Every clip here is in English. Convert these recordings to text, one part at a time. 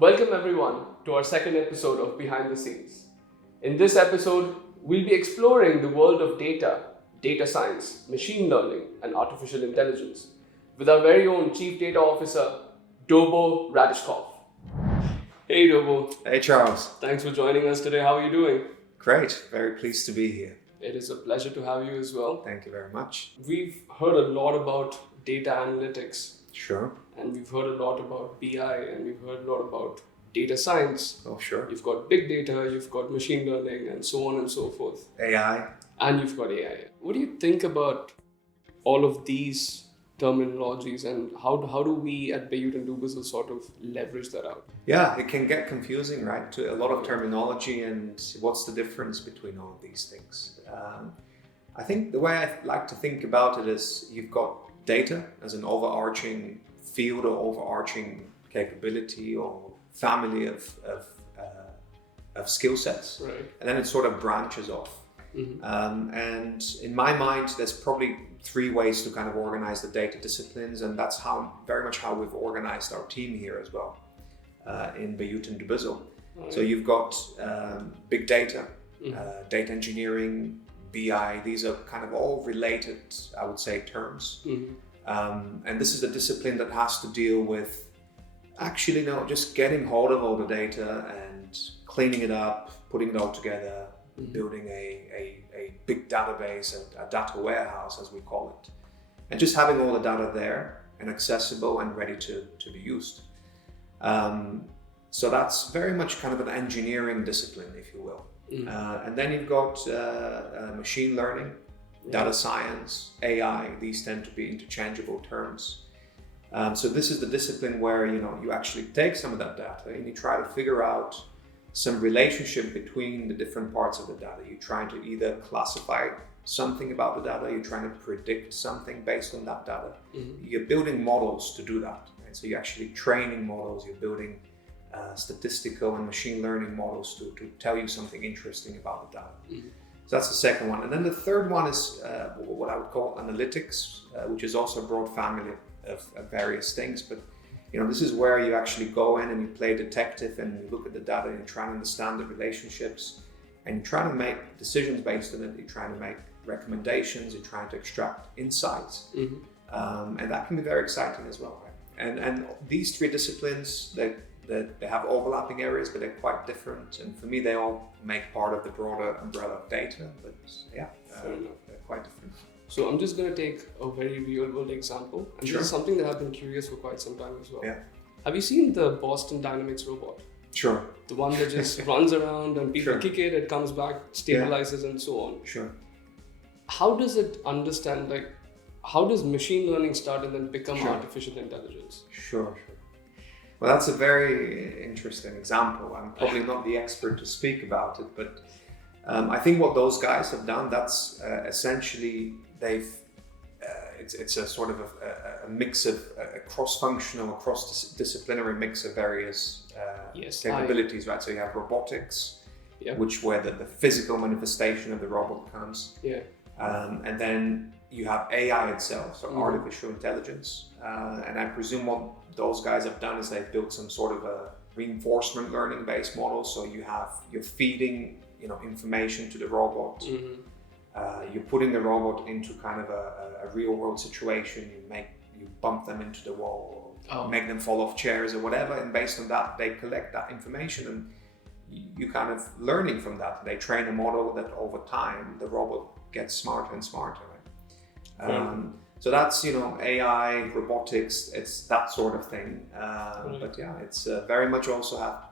Welcome everyone to our second episode of Behind the Scenes. In this episode, we'll be exploring the world of data science, machine learning, and artificial intelligence with our very own Chief Data Officer, Dobo Radichkov. Hey Dobo. Hey Charles. Thanks for joining us today. How are you doing? Great. Very pleased to be here. It is a pleasure to have you as well. Thank you very much. We've heard a lot about data analytics. Sure. And we've heard a lot about BI and we've heard a lot about data science. Oh, sure. You've got big data, you've got machine learning and so on and so forth. AI. And you've got AI. What do you think about all of these terminologies and how do we at Bayut and dubizzle sort of leverage that out? Yeah, it can get confusing, right? To a lot of terminology and what's the difference between all of these things. I think the way I like to think about it is you've got data as an overarching field or overarching capability or family of skill sets, right. And then it sort of branches off. Mm-hmm. And in my mind, there's probably three ways to kind of organize the data disciplines, and that's very much how we've organized our team here as well in Bayut and dubizzle. Right. So you've got big data, Mm-hmm. data engineering, BI. These are kind of all related, I would say, terms. Mm-hmm. And this is a discipline that has to deal with actually just getting hold of all the data and cleaning it up, putting it all together, Mm-hmm. building a big database, a data warehouse as we call it, and just having all the data there and accessible and ready to be used. So that's very much kind of an engineering discipline, if you will. Mm-hmm. And then you've got machine learning, data science, AI. These tend to be interchangeable terms. So this is the discipline where you actually take some of that data and you try to figure out some relationship between the different parts of the data. You're trying to either classify something about the data, you're trying to predict something based on that data. Mm-hmm. You're building models to do that. Right? So you're actually training models, you're building statistical and machine learning models to tell you something interesting about the data. Mm-hmm. So that's the second one. And then the third one is what I would call analytics, which is also a broad family of various things. But this is where you actually go in and you play detective and you look at the data and you try to understand the relationships and you try to make decisions based on it. You're trying to make recommendations, you're trying to extract insights. Mm-hmm. And that can be very exciting as well. Right? And these three disciplines, they have overlapping areas, but they're quite different. And for me, they all make part of the broader umbrella of data, but they're quite different. So I'm just going to take a very real world example. And Sure. This is something that I've been curious for quite some time as well. Yeah. Have you seen the Boston Dynamics robot? Sure. The one that just runs around and people Sure. kick it comes back, stabilizes and so on. Sure. How does it understand, how does machine learning start and then become Sure. artificial intelligence? Sure. Well, that's a very interesting example. I'm probably not the expert to speak about it, but I think what those guys have done, that's essentially it's a sort of a mix of a cross-functional, cross-disciplinary mix of various capabilities, right? So you have robotics, where the physical manifestation of the robot comes. Yeah. And then you have AI itself, so artificial intelligence. And I presume what those guys have done is they've built some sort of a reinforcement learning based model. So you're feeding information to the robot. Mm-hmm. You're putting the robot into kind of a real world situation. You bump them into the wall, or make them fall off chairs or whatever. And based on that, they collect that information and you kind of learning from that. They train a model that over time, the robot gets smarter and smarter. So that's, AI, robotics, it's that sort of thing. But yeah, it's very much also have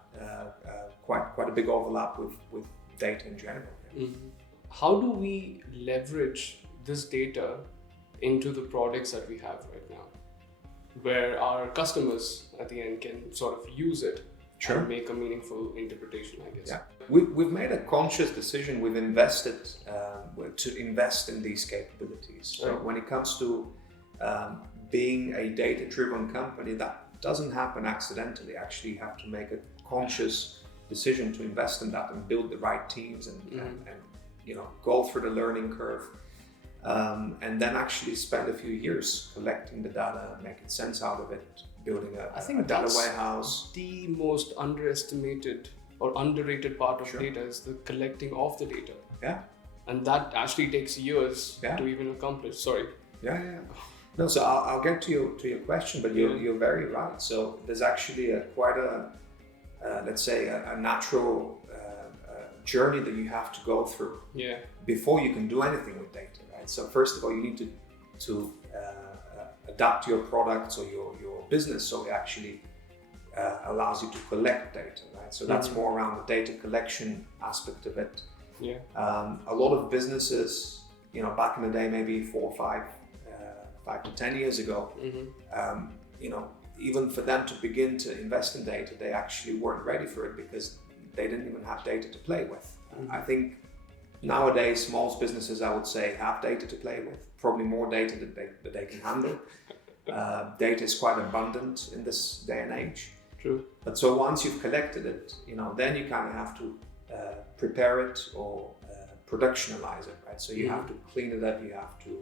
quite a big overlap with data in general. Mm-hmm. How do we leverage this data into the products that we have right now, where our customers at the end can sort of use it Sure. and make a meaningful interpretation, I guess? Yeah, we've made a conscious decision. We've invested to invest in these capabilities. So when it comes to being a data-driven company, that doesn't happen accidentally. Actually, you have to make a conscious decision to invest in that and build the right teams and go through the learning curve, and then actually spend a few years collecting the data, making sense out of it, building I a think data that's warehouse. the most underestimated or underrated part of data is the collecting of the data. Yeah. And that actually takes years Yeah. to even accomplish. Sorry. Yeah. No, so I'll get to your question, but you're very right. So there's actually quite a let's say a natural journey that you have to go through before you can do anything with data, right? So first of all, you need to adapt your products or your business so it actually allows you to collect data, right? So that's more around the data collection aspect of it. Yeah. A lot of businesses, back in the day, maybe 4 or 5 to 10 years ago, even for them to begin to invest in data, they actually weren't ready for it because they didn't even have data to play with. I think nowadays most businesses, I would say, have data to play with, probably more data that they can handle. Data is quite abundant in this day and age. True. But so once you've collected it, then you kind of have to prepare it or productionalize it, right? So you have to clean it up, you have to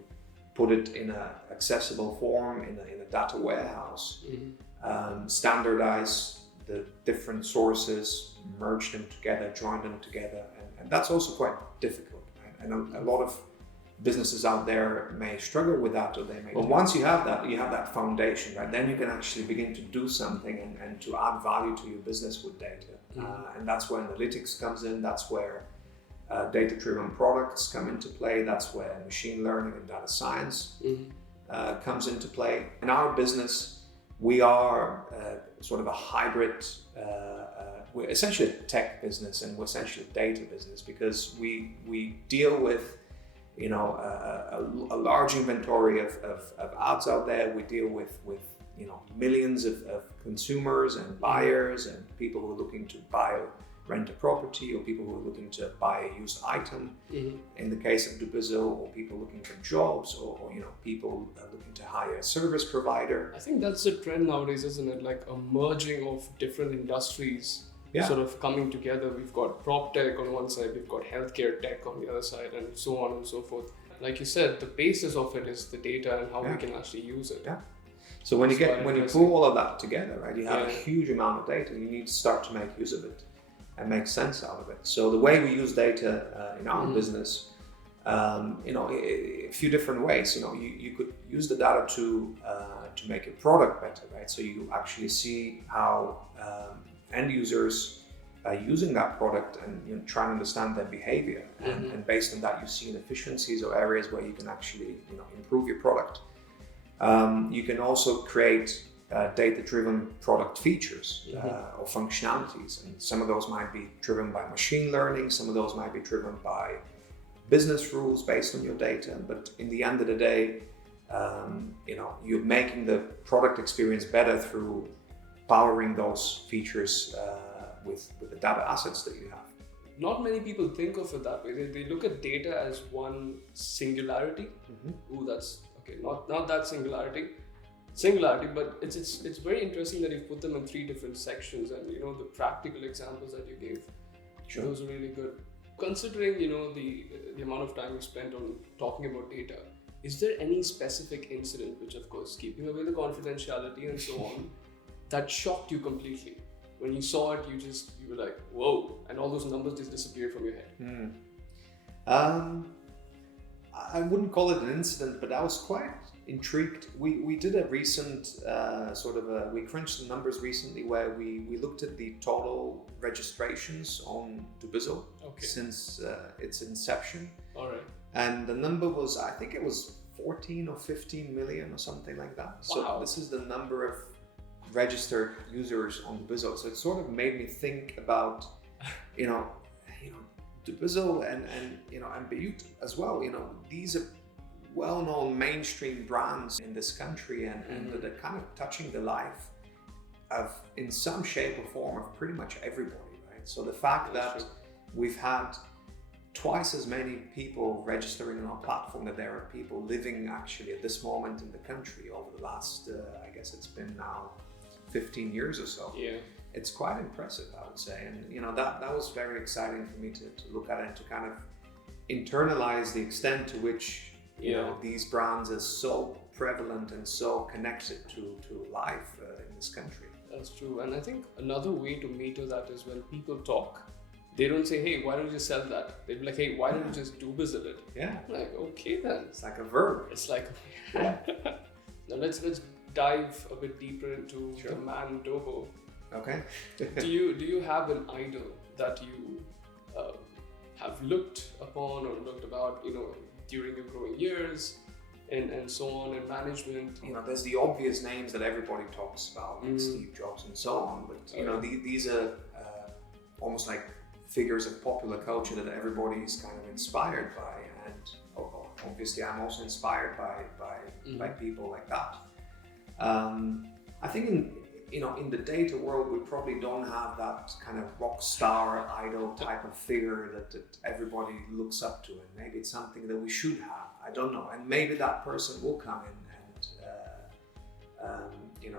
put it in an accessible form, in a data warehouse, standardize the different sources, merge them together, join them together, and that's also quite difficult, right? And a lot of businesses out there may struggle with that, or they may. But once you have that foundation, right? Then you can actually begin to do something and to add value to your business with data, and that's where analytics comes in. That's where data-driven products come into play. That's where machine learning and data science comes into play. In our business, we are sort of a hybrid. We're essentially a tech business, and we're essentially a data business because we deal with a large inventory of ads out there. We deal with millions of consumers and buyers and people who are looking to buy or rent a property, or people who are looking to buy a used item in the case of dubizzle, or people looking for jobs, or people looking to hire a service provider. I think that's the trend nowadays, isn't it? Like a merging of different industries sort of coming together. We've got prop tech on one side, we've got healthcare tech on the other side, and so on and so forth. Like you said, the basis of it is the data and how we can actually use it. Yeah. So when you pull all of that together, right, you have a huge amount of data. You need to start to make use of it and make sense out of it. So the way we use data in our business, a few different ways. You could use the data to make your product better, right? So you actually see how end users are using that product and try and understand their behavior, and based on that, you see inefficiencies or areas where you can actually improve your product. You can also create data-driven product features or functionalities, and some of those might be driven by machine learning, some of those might be driven by business rules based on your data. But in the end of the day, you're making the product experience better through powering those features with the data assets that you have. Not many people think of it that way. They look at data as one singularity. Ooh, that's okay. Not that singularity, but it's very interesting that you put them in 3 different sections, and the practical examples that you gave, those are really good. Considering the amount of time you spent on talking about data, is there any specific incident, which of course keeping away the confidentiality and so on, that shocked you completely? When you saw it, you were like, whoa, and all those numbers just disappeared from your head? I wouldn't call it an incident, but I was quite intrigued. We did a recent we crunched the numbers recently where we looked at the total registrations on dubizzle since its inception. All right. And the number was, I think it was 14 or 15 million or something like that. Wow. So this is the number of registered users on dubizzle. So it sort of made me think about, dubizzle and Bayut as well. These are well-known mainstream brands in this country, and that are kind of touching the life of, in some shape or form, of pretty much everybody, right? So the fact that we've had twice as many people registering on our platform that there are people living actually at this moment in the country over the last, I guess it's been now 15 years or so. Yeah. It's quite impressive, I would say. And that was very exciting for me to look at it and to kind of internalize the extent to which these brands are so prevalent and so connected to life in this country. That's true. And I think another way to meter that is when people talk, they don't say, hey, why don't you sell that? They'd be like, hey, why don't you just dubizzle it? Yeah. I'm like, okay then. It's like a verb. It's like, Yeah. Now let's dive a bit deeper into Sure. the man Dobo. Okay. Do you have an idol that you have looked upon or looked about, during your growing years and so on in management? There's the obvious names that everybody talks about, like Steve Jobs and so on, but these are almost like figures of popular culture that everybody is kind of inspired by, and obviously I'm also inspired by people like that. I think in the data world, we probably don't have that kind of rock star idol type of figure that everybody looks up to, and maybe it's something that we should have. I don't know, and maybe that person will come in and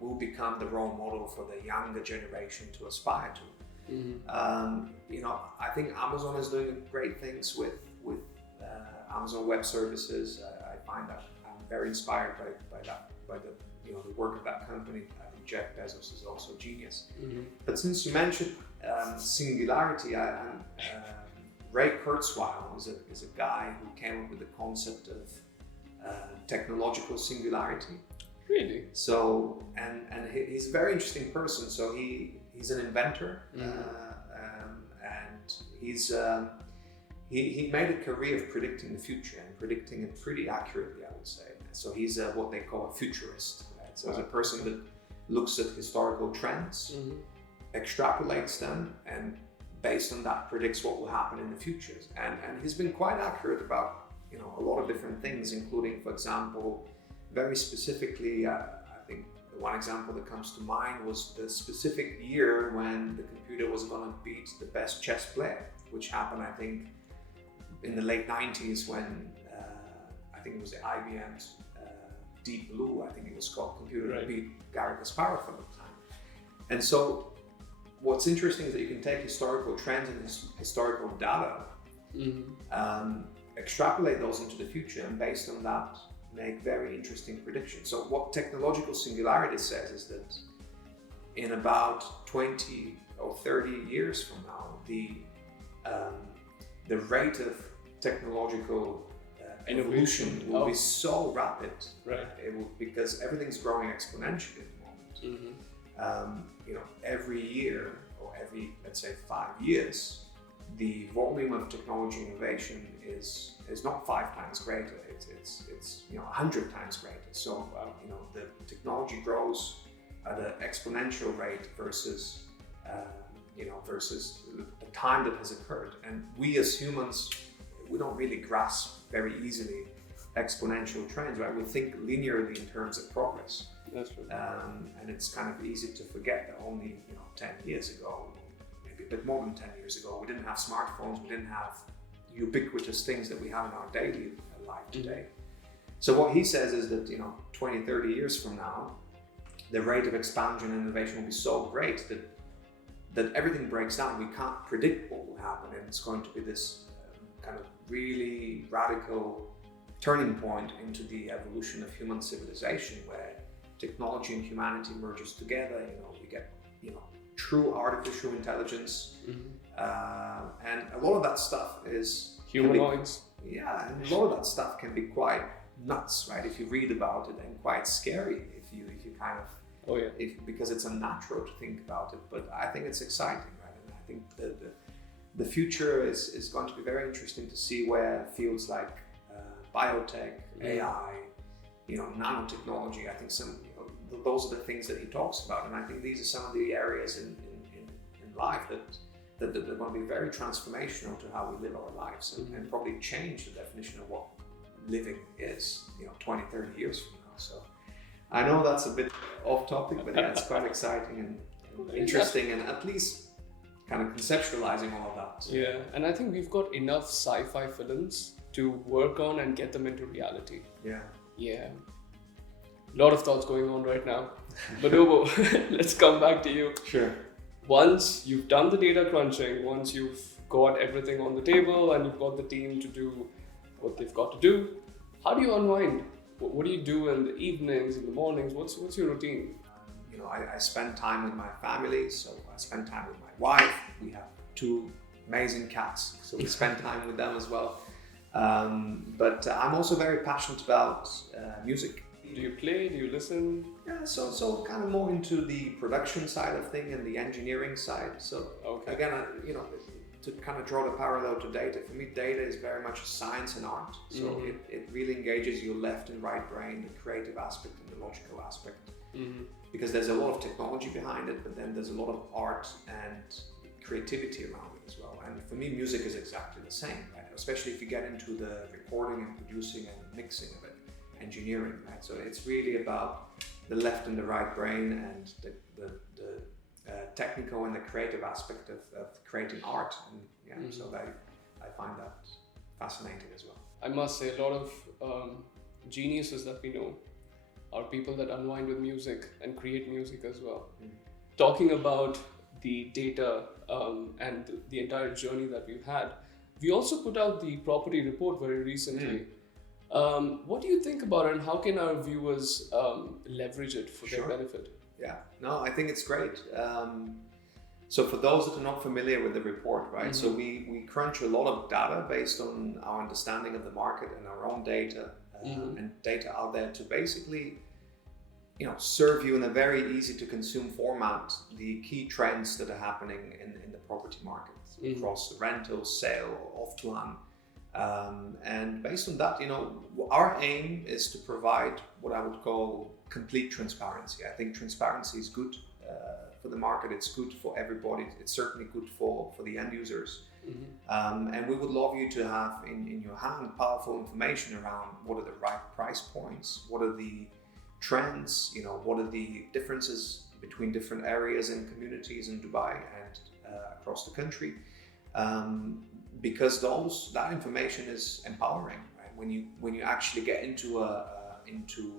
will become the role model for the younger generation to aspire to. I think Amazon is doing great things with Amazon Web Services. I find that I'm very inspired by the work of that company. I think Jeff Bezos is also a genius. But since you mentioned singularity, Ray Kurzweil is a guy who came up with the concept of technological singularity. Really? So, and he's a very interesting person. So he's an inventor, and he made a career of predicting the future and predicting it pretty accurately, I would say. So he's what they call a futurist. Right? So he's a person that looks at historical trends, extrapolates them, and based on that predicts what will happen in the future. And he's been quite accurate about a lot of different things, including, for example, very specifically, I think the one example that comes to mind was the specific year when the computer was going to beat the best chess player, which happened, I think, in the late 90s when I think it was the IBM's Deep Blue, I think it was called, computer that beat Garry Kasparov at the time. And so what's interesting is that you can take historical trends and historical data, extrapolate those into the future, and based on that, make very interesting predictions. So what technological singularity says is that in about 20 or 30 years from now, the rate of technological evolution will be so rapid, because everything's growing exponentially at the moment. Every year or every, let's say, 5 years, the volume of technology innovation is not 5 times greater. It's 100 times greater. So the technology grows at an exponential rate versus the time that has occurred. And we as humans, we don't really grasp very easily exponential trends, right? We think linearly in terms of progress. That's true. And it's kind of easy to forget that only 10 years ago, maybe a bit more than 10 years ago, we didn't have smartphones, we didn't have ubiquitous things that we have in our daily life today. So what he says is that 20, 30 years from now, the rate of expansion and innovation will be so great that everything breaks down. We can't predict what will happen, and it's going to be this kind of really radical turning point into the evolution of human civilization, where technology and humanity merges together. We get true artificial intelligence, and a lot of that stuff is humanoids. And a lot of that stuff can be quite nuts, right? If you read about it, and quite scary if you kind of because it's unnatural to think about it. But I think it's exciting, right? And I think the future is going to be very interesting to see where fields like biotech, AI, nanotechnology, I think those are the things that he talks about. And I think these are some of the areas in life that are going to be very transformational to how we live our lives, and probably change the definition of what living is 20, 30 years from now. So I know that's a bit off topic, but it's quite exciting and interesting, and at least kind of conceptualizing all of that. Yeah, and I think we've got enough sci-fi films to work on and get them into reality. Yeah. A lot of thoughts going on right now. But Dobo, let's come back to you. Sure. Once you've done the data crunching, once you've got everything on the table and you've got the team to do what they've got to do, how do you unwind? What do you do in the evenings, in the mornings? What's your routine? I spend time with my family, so I spend time with my wife. We have 2 amazing cats, so we spend time with them as well. But I'm also very passionate about music. Do you play? Do you listen? Yeah, so kind of more into the production side of thing and the engineering side. So again, to kind of draw the parallel to data, for me, data is very much a science and art. So it really engages your left and right brain, the creative aspect and the logical aspect. Because there's a lot of technology behind it, but then there's a lot of art and creativity around it as well. And for me, music is exactly the same, right? Especially if you get into the recording and producing and mixing of it, engineering, right? So it's really about the left and the right brain and the technical and the creative aspect of creating art. And so I find that fascinating as well. I must say, a lot of geniuses that we know are people that unwind with music and create music as well. Talking about the data and the entire journey that we've had, we also put out the property report very recently. What do you think about it, and how can our viewers leverage it for their benefit? Yeah, no, I think it's great. So for those that are not familiar with the report, right? So we crunch a lot of data based on our understanding of the market and our own data and data out there to basically, serve you in a very easy to consume format the key trends that are happening in the property market across the rental, sale, off plan. And based on that, our aim is to provide what I would call complete transparency. I think transparency is good for the market. It's good for everybody. It's certainly good for the end users. And we would love you to have in your hand powerful information around what are the right price points, what are the trends, what are the differences between different areas and communities in Dubai and across the country. Because that information is empowering, right? When you actually get into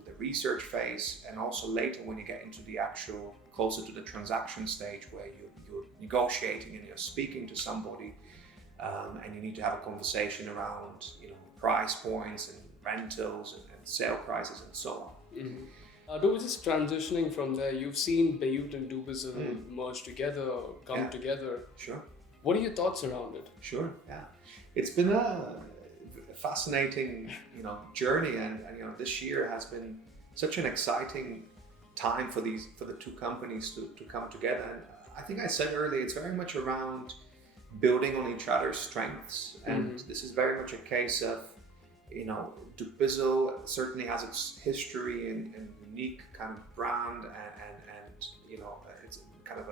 the research phase, and also later when you get into the actual closer to the transaction stage where you're negotiating and you're speaking to somebody, and you need to have a conversation around price points and rentals and sale prices and so on. Dobo, just transitioning from there, you've seen Bayut and dubizzle merge together or come together. Sure. What are your thoughts around it? Sure. Yeah, it's been a fascinating, journey, and this year has been such an exciting time for the 2 companies to come together. And I think I said earlier, it's very much around building on each other's strengths, and this is very much a case of, dubizzle certainly has its history and unique kind of brand, and it's kind of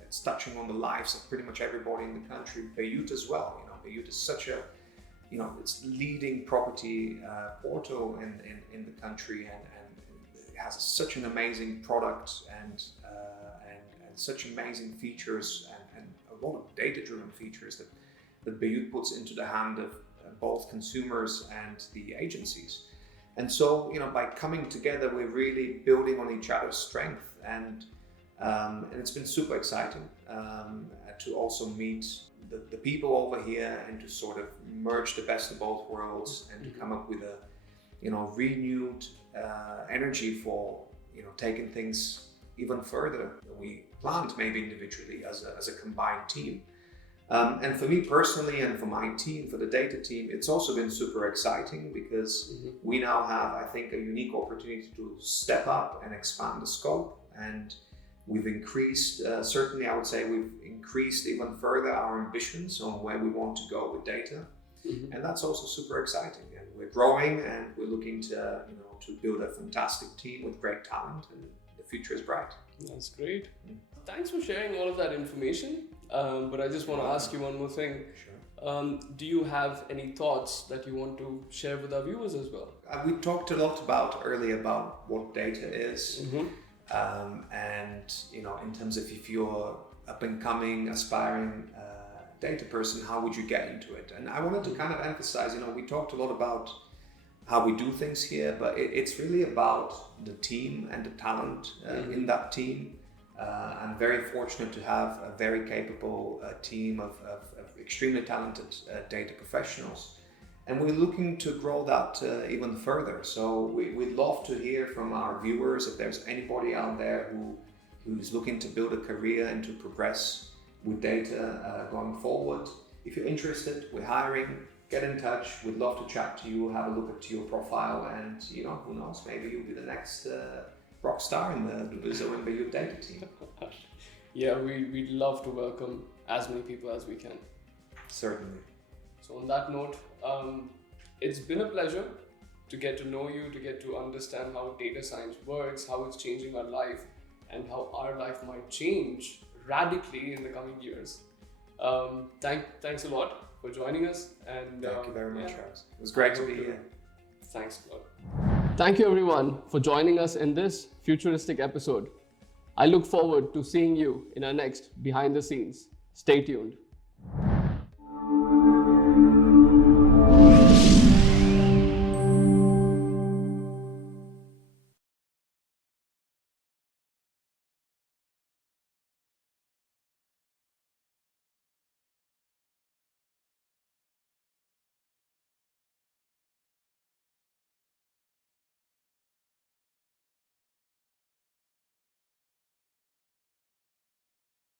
it's touching on the lives of pretty much everybody in the country. Bayut as well. Bayut is such a, it's leading property portal in the country, and it has such an amazing product and such amazing features and a lot of data-driven features that Bayut puts into the hand of both consumers and the agencies. And so, by coming together, we're really building on each other's strength, and it's been super exciting to also meet the people over here and to sort of merge the best of both worlds and to come up with a renewed energy for taking things even further than we planned, maybe individually as a combined team. And for me personally, and for my team, for the data team, it's also been super exciting because we now have, I think, a unique opportunity to step up and expand the scope. And we've increased, certainly I would say we've increased even further our ambitions on where we want to go with data. And that's also super exciting. And we're growing, and we're looking to build a fantastic team with great talent, and the future is bright. That's great. Thanks for sharing all of that information. But I just want to ask you one more thing. Sure. Do you have any thoughts that you want to share with our viewers as well? We talked a lot earlier about what data is. And in terms of if you're up and coming, aspiring data person, how would you get into it? And I wanted to kind of emphasize, we talked a lot about how we do things here, but it's really about the team and the talent in that team. I'm very fortunate to have a very capable team of extremely talented data professionals. And we're looking to grow that even further. So we'd love to hear from our viewers if there's anybody out there who's looking to build a career and to progress with data going forward. If you're interested, we're hiring, get in touch. We'd love to chat to you, have a look at your profile, and who knows, maybe you'll be the next rock star in the dubizzle and Bayut data team. Yeah, we'd love to welcome as many people as we can. Certainly. So on that note, it's been a pleasure to get to know you, to get to understand how data science works, how it's changing our life, and how our life might change radically in the coming years. Thanks a lot for joining us. And thank you very much, Charles. It was great to be here. Thanks a lot. Thank you everyone for joining us in this futuristic episode. I look forward to seeing you in our next behind the scenes. Stay tuned.